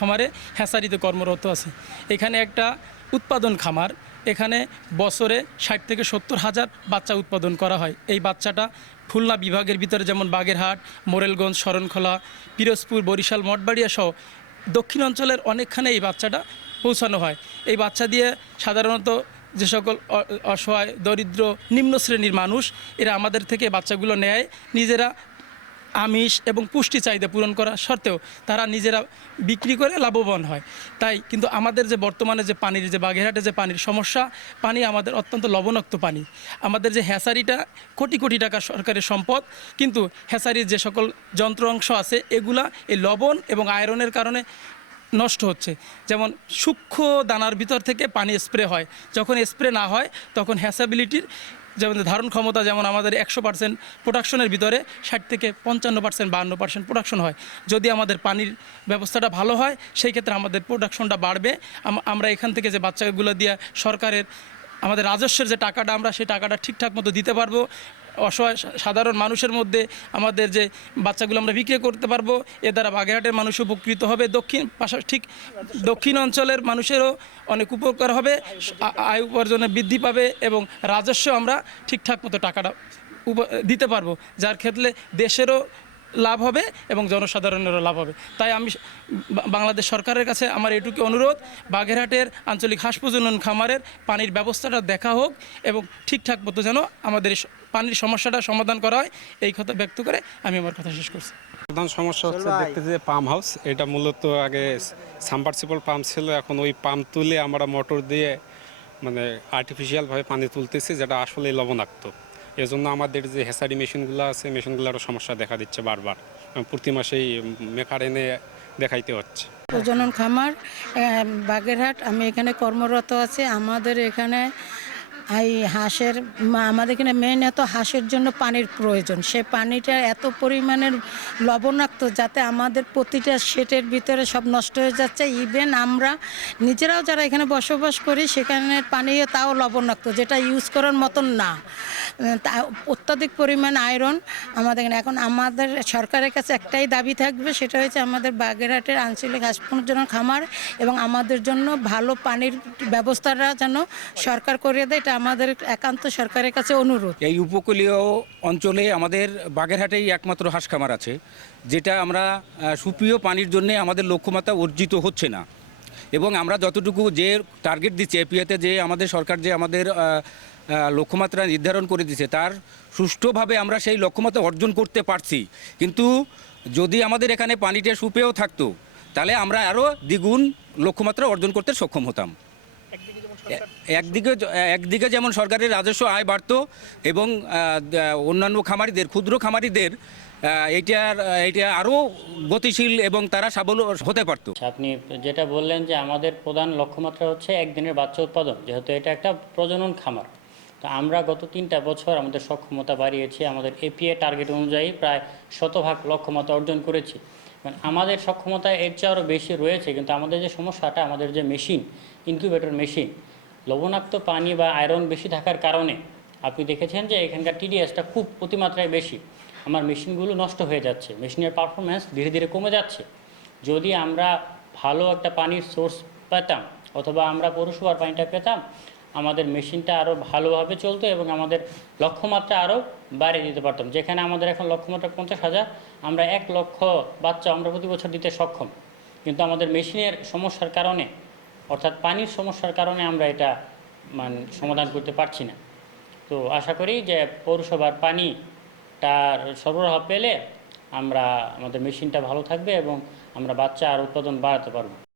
খামারে হ্যাসারিতে কর্মরত আছে। এখানে একটা উৎপাদন খামার, এখানে বছরে ষাট থেকে সত্তর হাজার বাচ্চা উৎপাদন করা হয়। এই বাচ্চাটা খুলনা বিভাগের ভিতরে যেমন বাগেরহাট, মোরেলগঞ্জ, শরণখোলা, পিরোজপুর, বরিশাল, মঠবাড়িয়া সহ দক্ষিণ অঞ্চলের অনেকখানে এই বাচ্চাটা পৌঁছানো হয়। এই বাচ্চা দিয়ে সাধারণত যে সকল অসহায়, দরিদ্র, নিম্ন শ্রেণির মানুষ, এরা আমাদের থেকে বাচ্চাগুলো নেয়। নিজেরা আমিষ এবং পুষ্টি চাহিদা পূরণ করা সত্ত্বেও তারা নিজেরা বিক্রি করে লাভবান হয়। তাই কিন্তু আমাদের যে বর্তমানে যে পানির যে বাগেরহাটে যে পানির সমস্যা, পানি আমাদের অত্যন্ত লবণাক্ত পানি। আমাদের যে হ্যাসারিটা কোটি কোটি টাকা সরকারের সম্পদ, কিন্তু হ্যাসারির যে সকল যন্ত্র অংশ আছে, এগুলা এই লবণ এবং আয়রনের কারণে নষ্ট হচ্ছে। যেমন সূক্ষ্ম দানার ভিতর থেকে পানি স্প্রে হয়। যখন স্প্রে না হয়, তখন হ্যাসাবিলিটির যেমন ধারণ ক্ষমতা যেমন আমাদের একশো পার্সেন্ট প্রোডাকশনের ভিতরে, ষাট থেকে পঞ্চান্ন পার্সেন্ট বাহান্ন পার্সেন্ট প্রোডাকশন হয়। যদি আমাদের পানির ব্যবস্থাটা ভালো হয়, সেই ক্ষেত্রে আমাদের প্রোডাকশনটা বাড়বে। আমরা এখান থেকে যে বাচ্চাগুলো দিয়ে সরকারের, আমাদের রাজস্বের যে টাকাটা, আমরা সেই টাকাটা ঠিকঠাক মতো দিতে পারব। অসহায় সাধারণ মানুষের মধ্যে আমাদের যে বাচ্চাগুলো আমরা বিক্রি করতে পারব, এ দ্বারা বাগেরহাটের মানুষ উপকৃত হবে। দক্ষিণ পাশা, ঠিক দক্ষিণ অঞ্চলের মানুষেরও অনেক উপকার হবে আয় উপার্জনে বৃদ্ধি পাবে এবং রাজস্ব আমরা ঠিকঠাক মতো টাকাটা দিতে পারব। যার ক্ষেত্রে দেশেরও লাভ হবে এবং জনসাধারণেরও লাভ হবে। তাই আমি বাংলাদেশ সরকারের কাছে আমার এটুকু অনুরোধ বাগেরহাটের আঞ্চলিক হাঁস প্রজনন খামারের পানির ব্যবস্থাটা দেখা হোক এবং ঠিকঠাক মতো যেন আমাদের পানির সমস্যাটা সমাধান করা হয়। এই কথা ব্যক্ত করে আমি আমার কথা শেষ করছি। প্রধান সমস্যা হচ্ছে দেখতে যে পাম্প হাউস এটা মূলত আগে সাম্পারসিবল পাম্প ছিল এখন ওই পাম্প তুলে আমরা মোটর দিয়ে মানে আর্টিফিশিয়ালভাবে পানি তুলতেছি যেটা আসলে লবণাক্ত। এজন্য আমাদের যে হেসারি মেশিনগুলো আছে, মেশিনগুলোরও সমস্যা দেখা দিচ্ছে বারবার। প্রতি মাসেই মেকার এনে দেখাইতে হচ্ছে। প্রজনন খামার বাগেরহাট, আমি এখানে কর্মরত আছি। আমাদের এখানে এই হাঁসের আমাদের এখানে মেন এত হাঁসের জন্য পানির প্রয়োজন। সে পানিটা এত পরিমাণের লবণাক্ত যাতে আমাদের প্রতিটা সেটের ভিতরে সব নষ্ট হয়ে যাচ্ছে। ইভেন আমরা নিজেরাও যারা এখানে বসবাস করি, সেখানে পানিও তাও লবণাক্ত, যেটা ইউজ করার মতন না। অত্যাধিক পরিমাণ আয়রন আমাদের এখন। আমাদের সরকারের কাছে একটাই দাবি থাকবে, সেটা হচ্ছে আমাদের বাগেরহাটের আঞ্চলিক হাসপাতালের জন্য খামার এবং আমাদের জন্য ভালো পানির ব্যবস্থাটা যেন সরকার করে দেয়, এটা আমাদের একান্ত সরকারের কাছে অনুরোধ। এই উপকূলীয় অঞ্চলে আমাদের বাগেরহাটেই একমাত্র হাঁস খামার আছে, যেটা আমরা সুপ্রিয় পানির জন্য আমাদের লক্ষ্যমাত্রা অর্জিত হচ্ছে না। এবং আমরা যতটুকু যে টার্গেট দিচ্ছি, এপিএতে যে আমাদের সরকার যে আমাদের লক্ষ্যমাত্রা নির্ধারণ করে দিচ্ছে তার সুষ্ঠুভাবে আমরা সেই লক্ষ্যমাত্রা অর্জন করতে পারছি। কিন্তু যদি আমাদের এখানে পানিটা সুপেয় থাকতো তাহলে আমরা আরও দ্বিগুণ লক্ষ্যমাত্রা অর্জন করতে সক্ষম হতাম। একদিকে একদিকে যেমন সরকারের রাজস্ব আয় বাড়তো এবং অন্যান্য খামারিদের ক্ষুদ্র খামারিদের আহ, এইটার এইটা আরও গতিশীল এবং তারা সাবল হতে পারতো। আচ্ছা, আপনি যেটা বললেন যে আমাদের প্রধান লক্ষ্যমাত্রা হচ্ছে একদিনের বাচ্চা উৎপাদন যেহেতু এটা একটা প্রজনন খামার। তো আমরা গত তিনটা বছর আমাদের সক্ষমতা বাড়িয়েছি, আমাদের এপিএ টার্গেট অনুযায়ী প্রায় শতভাগ লক্ষ্যমাত্রা অর্জন করেছি। মানে আমাদের সক্ষমতা এর চেয়ে আরও বেশি রয়েছে, কিন্তু আমাদের যে সমস্যাটা, আমাদের যে মেশিন ইনকিউবেটর মেশিন, লবণাক্ত পানি বা আয়রন বেশি থাকার কারণে, আপনি দেখেছেন যে এখানকার টিডিএসটা খুব অতিমাত্রায় বেশি। আমার মেশিনগুলো নষ্ট হয়ে যাচ্ছে, মেশিনের পারফরমেন্স ধীরে ধীরে কমে যাচ্ছে। যদি আমরা ভালো একটা পানির সোর্স পেতাম, অথবা আমরা পৌরসভার পানিটা পেতাম আমাদের মেশিনটা আরও ভালোভাবে চলতো এবং আমাদের লক্ষ্যমাত্রা আরও বাড়িয়ে দিতে পারতাম। যেখানে আমাদের এখন লক্ষ্যমাত্রা পঞ্চাশ হাজার, আমরা এক লক্ষ বাচ্চা আমরা প্রতি বছর দিতে সক্ষম। কিন্তু আমাদের মেশিনের সমস্যার কারণে, অর্থাৎ পানির সমস্যার কারণে আমরা এটা মানে সমাধান করতে পারছি না। তো আশা করি যে পৌরসভার পানিটার সরবরাহ পেলে আমরা, আমাদের মেশিনটা ভালো থাকবে এবং আমরা বাচ্চা আর উৎপাদন বাড়াতে পারব।